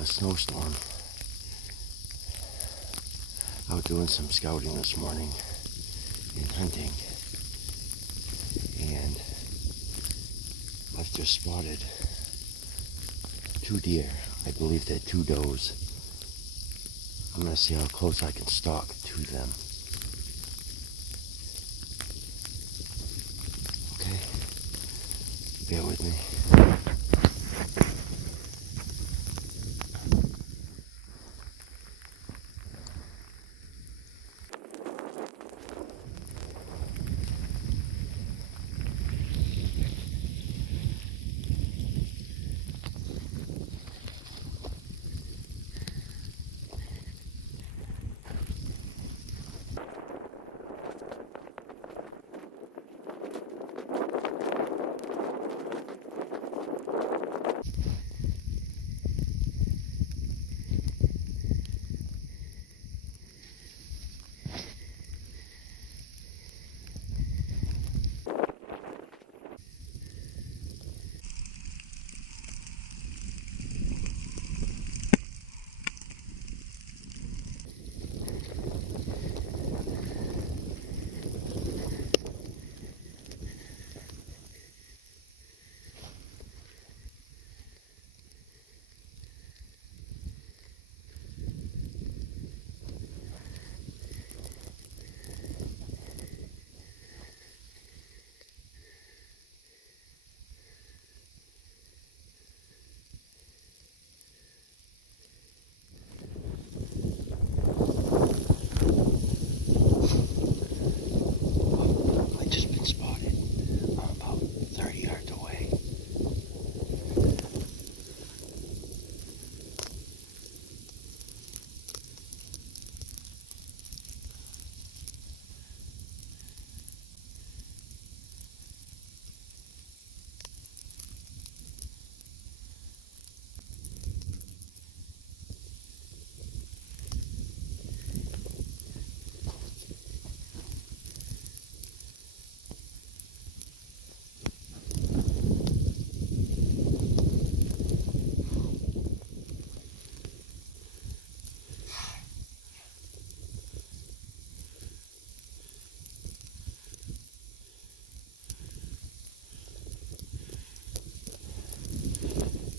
a snowstorm. Out doing some scouting this morning and hunting, and I've just spotted 2 deer. I believe they're 2 does. I'm gonna see how close I can stalk to them. Okay, bear with me.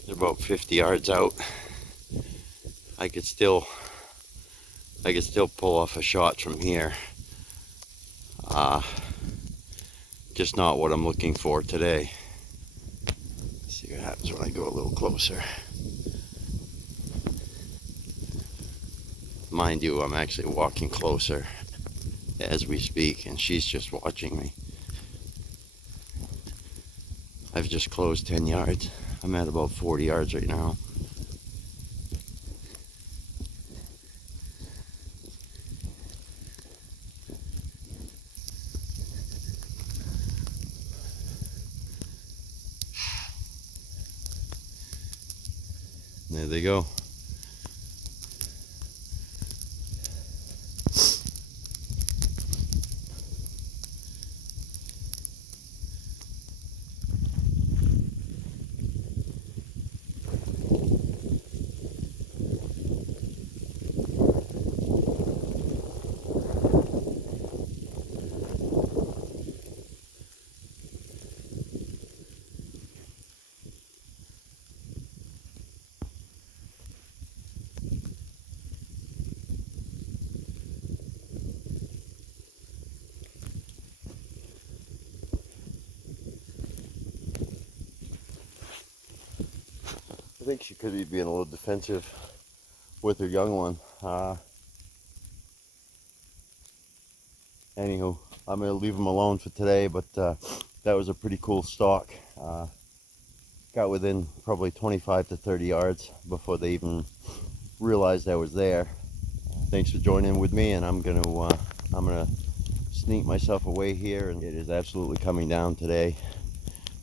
They're about 50 yards out. I could still pull off a shot from here. Just not what I'm looking for today. Let's see what happens when I go a little closer. Mind you, I'm actually walking closer as we speak, and she's just watching me. I've just closed 10 yards. I'm at about 40 yards right now. There they go. I think she could be being a little defensive with her young one. Anywho, I'm going to leave them alone for today, but that was a pretty cool stalk. Got within probably 25 to 30 yards before they even realized I was there. Thanks for joining with me, and I'm gonna sneak myself away here. And it is absolutely coming down today.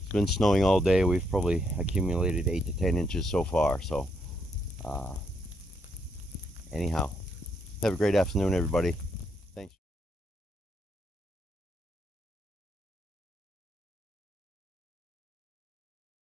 It's been snowing all day. We've probably accumulated 8 to 10 inches so far. So anyhow, have a great afternoon, everybody.